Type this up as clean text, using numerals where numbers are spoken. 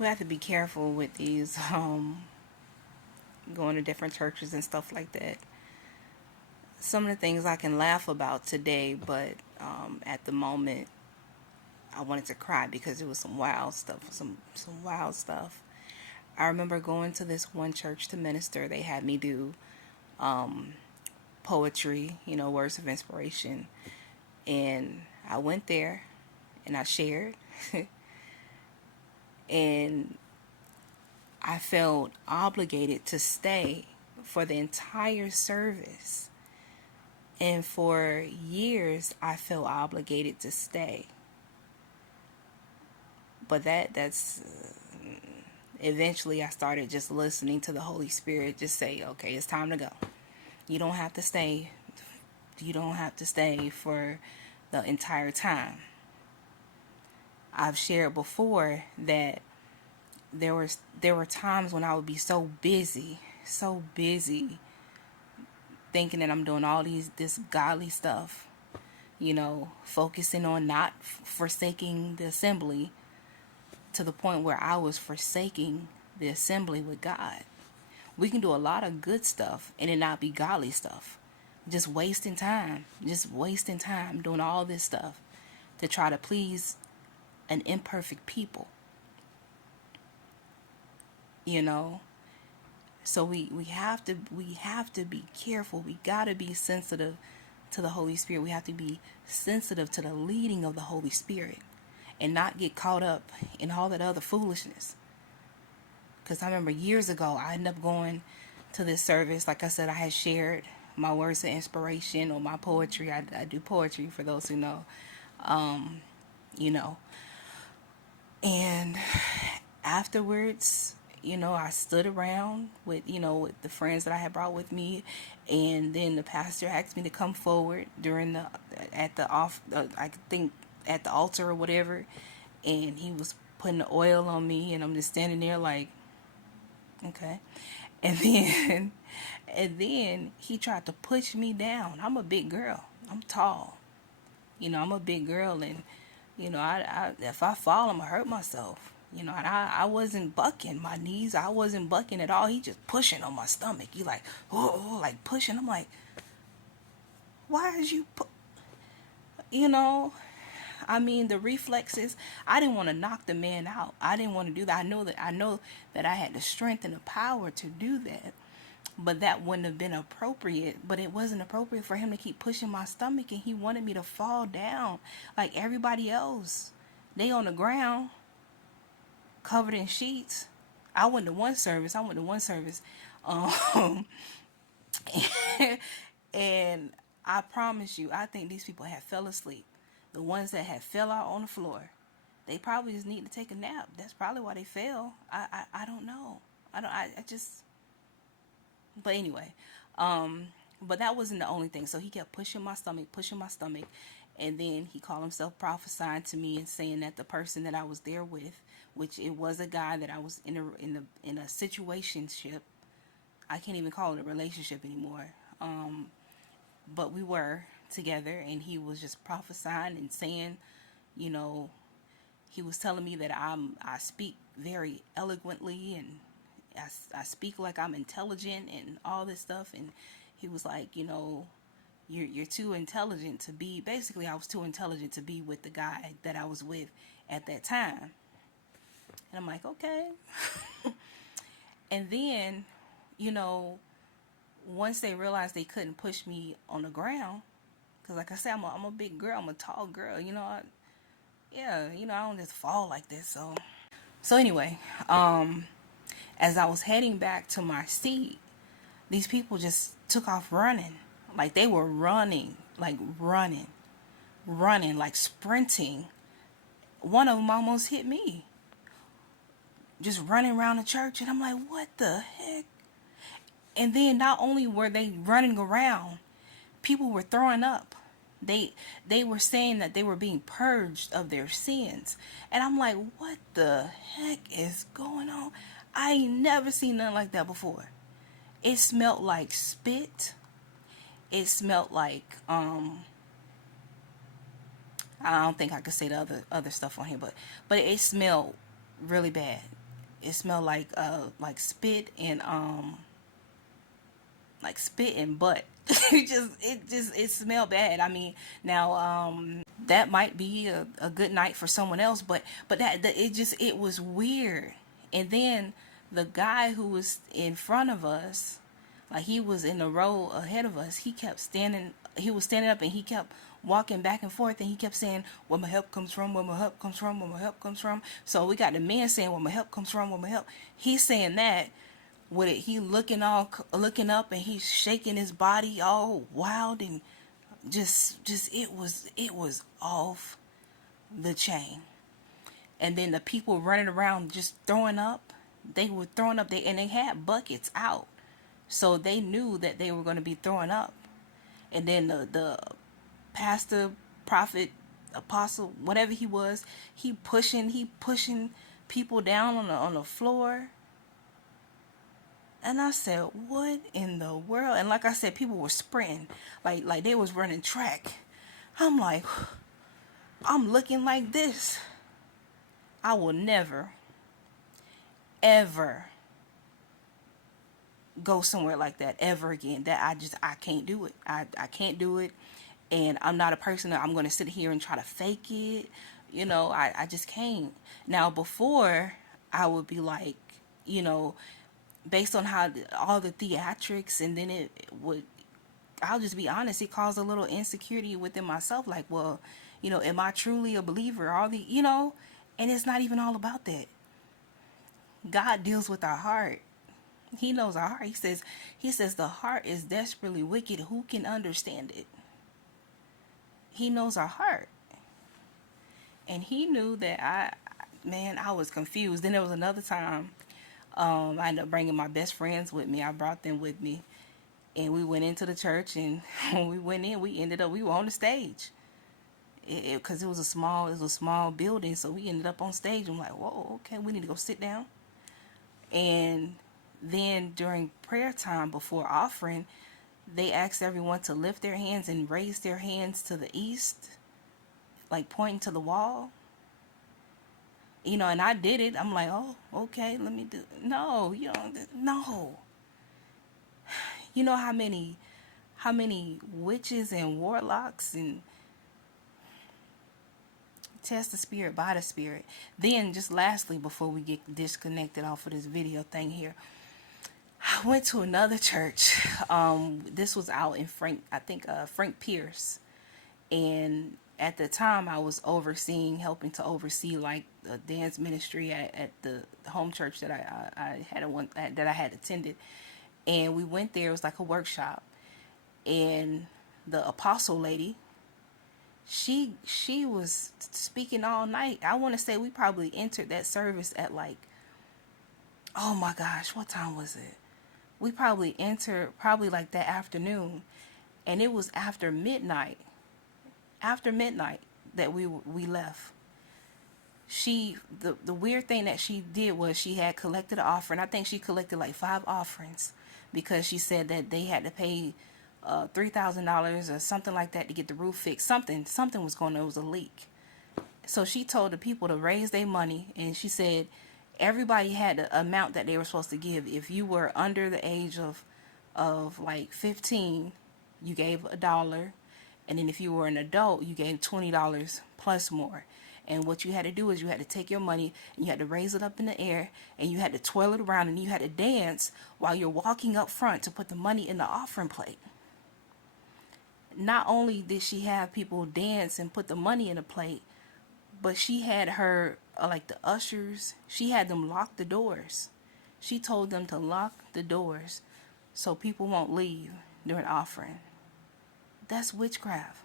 we have to be careful with these going to different churches and stuff like that. Some of the things I can laugh about today, but at the moment I wanted to cry because it was some wild stuff, some wild stuff. I remember going to this one church to minister. They had me do poetry, words of inspiration, and I went there and I shared, and I felt obligated to stay for the entire service. And for years, I felt obligated to stay. But that's eventually I started just listening to the Holy Spirit just say, okay, it's time to go. You don't have to stay. You don't have to stay for the entire time. I've shared before that there were times when I would be so busy thinking that I'm doing all this godly stuff, focusing on not forsaking the assembly, to the point where I was forsaking the assembly with God. We can do a lot of good stuff and it not be godly stuff. Just wasting time doing all this stuff to try to please an imperfect people. So we have to be careful. We got to be sensitive to the Holy Spirit. We have to be sensitive to the leading of the Holy Spirit and not get caught up in all that other foolishness. Because I remember years ago, I ended up going to this service. Like I said, I had shared my words of inspiration or my poetry. I do poetry, for those who know. You know. And afterwards, I stood around with the friends that I had brought with me, and then the pastor asked me to come forward during at the altar or whatever, and he was putting the oil on me, and I'm just standing there like, okay. And then he tried to push me down. I'm a big girl. I'm tall. I'm a big girl, and I if I fall, I'm gonna hurt myself. And I wasn't bucking my knees. I wasn't bucking at all. He just pushing on my stomach. He like, oh, like pushing. I'm like, why is you I mean, the reflexes, I didn't want to knock the man out. I didn't want to do that. I know that I had the strength and the power to do that. But that wouldn't have been appropriate. But it wasn't appropriate for him to keep pushing my stomach, and he wanted me to fall down like everybody else. They on the ground, covered in sheets. I went to one service. Um, and I promise you, I think these people had fell asleep. The ones that had fell out on the floor, they probably just need to take a nap. That's probably why they fell. I don't know. I just. But anyway, but that wasn't the only thing. So he kept pushing my stomach, and then he called himself prophesying to me and saying that the person that I was there with, which it was a guy that I was in a situationship. I can't even call it a relationship anymore. But we were together, and he was just prophesying and saying, you know, he was telling me that I speak very eloquently, and I speak like I'm intelligent and all this stuff. And he was like, you're too intelligent to be. Basically, I was too intelligent to be with the guy that I was with at that time. And I'm like, okay. And then, you know, once they realized they couldn't push me on the ground, because like I said, I'm a big girl, I'm a tall girl, I don't just fall like this. So anyway, as I was heading back to my seat, these people just took off running. Like they were running, like sprinting. One of them almost hit me. Just running around the church, and I'm like, what the heck? And then not only were they running around, people were throwing up. They were saying that they were being purged of their sins. And I'm like, what the heck is going on? I ain't never seen nothing like that before. It smelled like spit. It smelled like I don't think I could say the other stuff on here, but it smelled really bad. It smelled like spit and butt. It smelled bad. I mean, now that might be a good night for someone else, but it was weird. And then the guy who was in front of us, like he was in the row ahead of us, he was standing up and he kept walking back and forth, and he kept saying, where my help comes from, where my help comes from, where my help comes from. So we got the man saying, where my help comes from, where my help. He's saying that with it, he looking up, and he's shaking his body all wild, and just it was off the chain. And then the people running around just throwing up, they were throwing up, and they had buckets out, so they knew that they were going to be throwing up. And then the pastor, prophet, apostle, whatever he was, he pushing people down on the floor. And I said, what in the world? And like I said, people were sprinting, like they was running track. I'm like, I'm looking like this. I will never, ever go somewhere like that ever again. That I can't do it. I can't do it. And I'm not a person that I'm going to sit here and try to fake it. You know, I just can't. Now, before, I would be like, you know, based on how all the theatrics, and then I'll just be honest, it caused a little insecurity within myself. Like, well, you know, am I truly a believer? And it's not even all about that. God deals with our heart. He knows our heart. He says the heart is desperately wicked. Who can understand it? He knows our heart. And he knew that I was confused. Then there was another time, I ended up bringing my best friends with me. I brought them with me. And we went into the church, and when we went in, we were on the stage. Because it was a small building, so we ended up on stage. I'm like, whoa, okay, we need to go sit down. And then during prayer time before offering, they asked everyone to lift their hands and raise their hands to the east, like pointing to the wall. You know, and I did it. I'm like, oh, okay, let me do it. No, no. You know how many witches and warlocks and test the spirit by the spirit. Then, just lastly, before we get disconnected off of this video thing here, I went to another church. This was out in Frank Pierce. And at the time, I was helping to oversee like the dance ministry at the home church that I had attended. And we went there. It was like a workshop. And the apostle lady, she was speaking all night. I want to say we probably entered that service at like, oh my gosh, what time was it? We probably entered like that afternoon, and it was after midnight that we left. The weird thing that she did was she had collected an offering. I think she collected like 5 offerings, because she said that they had to pay $3,000 or something like that to get the roof fixed. Something was going on. It was a leak. So she told the people to raise their money, and she said everybody had the amount that they were supposed to give. If you were under the age of like 15, you gave $1, and then if you were an adult, you gave $20 plus more. And what you had to do is you had to take your money and you had to raise it up in the air, and you had to twirl it around, and you had to dance while you're walking up front to put the money in the offering plate. Not only did she have people dance and put the money in the plate, but she had her, like the ushers, she had them lock the doors. She told them to lock the doors so people won't leave during offering. That's witchcraft.